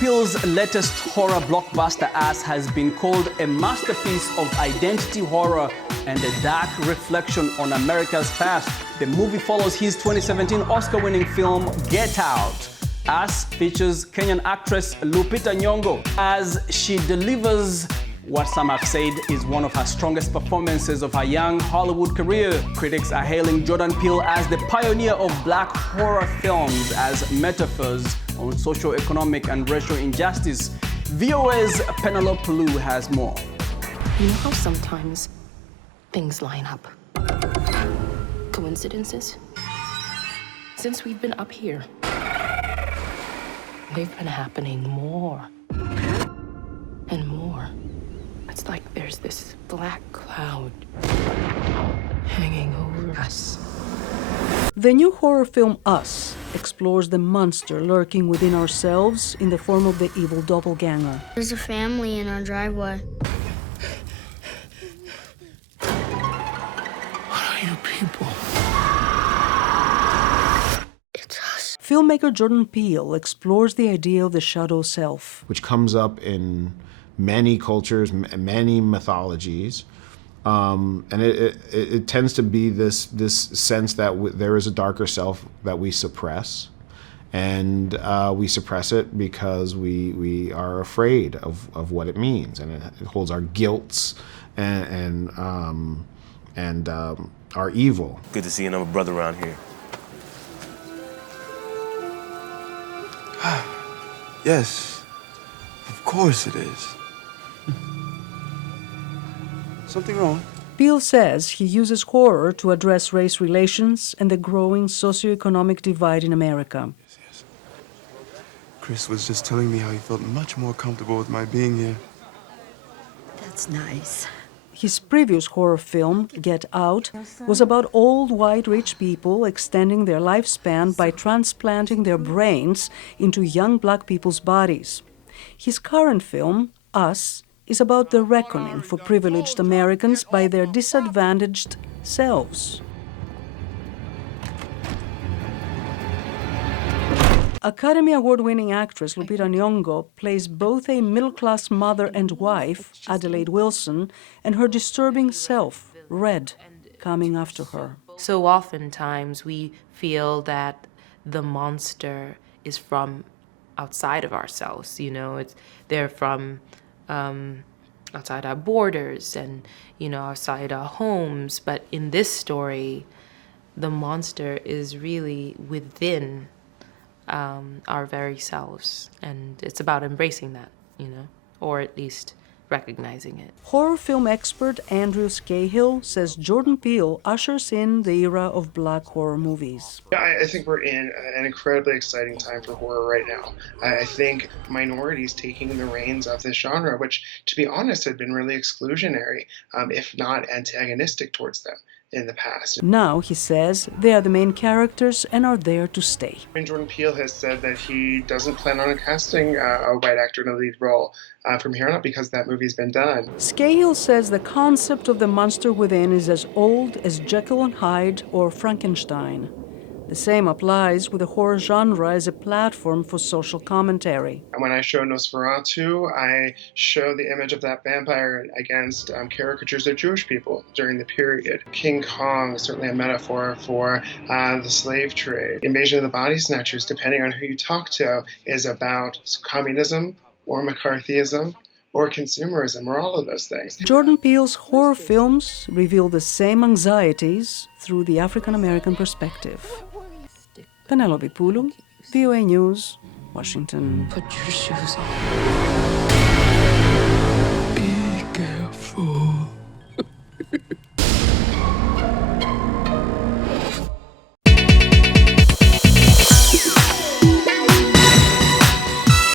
Peele's latest horror blockbuster, Us, has been called a masterpiece of identity horror and a dark reflection on America's past. The movie follows his 2017 Oscar-winning film, Get Out. Us features Kenyan actress Lupita Nyongo as she delivers what some have said is one of her strongest performances of her young Hollywood career. Critics are hailing Jordan Peele as the pioneer of black horror films as metaphors on socio-economic and racial injustice. VOA's Penelope Lou has more. You know how sometimes things line up? Coincidences? Since we've been up here, they've been happening more and more. It's like there's this black cloud hanging over us. The new horror film Us explores the monster lurking within ourselves in the form of the evil doppelganger. There's a family in our driveway. What are you people? It's us. Filmmaker Jordan Peele explores the idea of the shadow self, which comes up in many cultures, many mythologies, and it tends to be this sense that there is a darker self that we suppress, and we suppress it because we are afraid of what it means, and it holds our guilts and our evil. Good to see another brother around here. Yes, of course it is. Something wrong? Peele says he uses horror to address race relations and the growing socioeconomic divide in America. Yes. Chris was just telling me how he felt much more comfortable with my being here. That's nice. His previous horror film, Get Out, was about old white rich people extending their lifespan by transplanting their brains into young black people's bodies. His current film, Us, is about the reckoning for privileged Americans by their disadvantaged selves. Academy Award-winning actress Lupita Nyongo plays both a middle-class mother and wife, Adelaide Wilson, and her disturbing self, Red, coming after her. So oftentimes we feel that the monster is from outside of ourselves, you know, they're from outside our borders and, you know, outside our homes. But in this story, the monster is really within our very selves. And it's about embracing that, you know, or at least recognizing it. Horror film expert Andrew Scahill says Jordan Peele ushers in the era of black horror movies. I think we're in an incredibly exciting time for horror right now. I think minorities taking the reins of this genre, which, to be honest, had been really exclusionary, if not antagonistic towards them in the past. Now, he says, they are the main characters and are there to stay. And Jordan Peele has said that he doesn't plan on casting a white actor in a lead role from here on out because that movie's been done. Scahill says the concept of the monster within is as old as Jekyll and Hyde or Frankenstein. The same applies with the horror genre as a platform for social commentary. And when I show Nosferatu, I show the image of that vampire against caricatures of Jewish people during the period. King Kong, certainly a metaphor for the slave trade. Invasion of the Body Snatchers, depending on who you talk to, is about communism or McCarthyism or consumerism, or all of those things. Jordan Peele's horror films reveal the same anxieties through the African-American perspective. Penelope Pulu, VOA News, Washington. Put your shoes on. Be careful.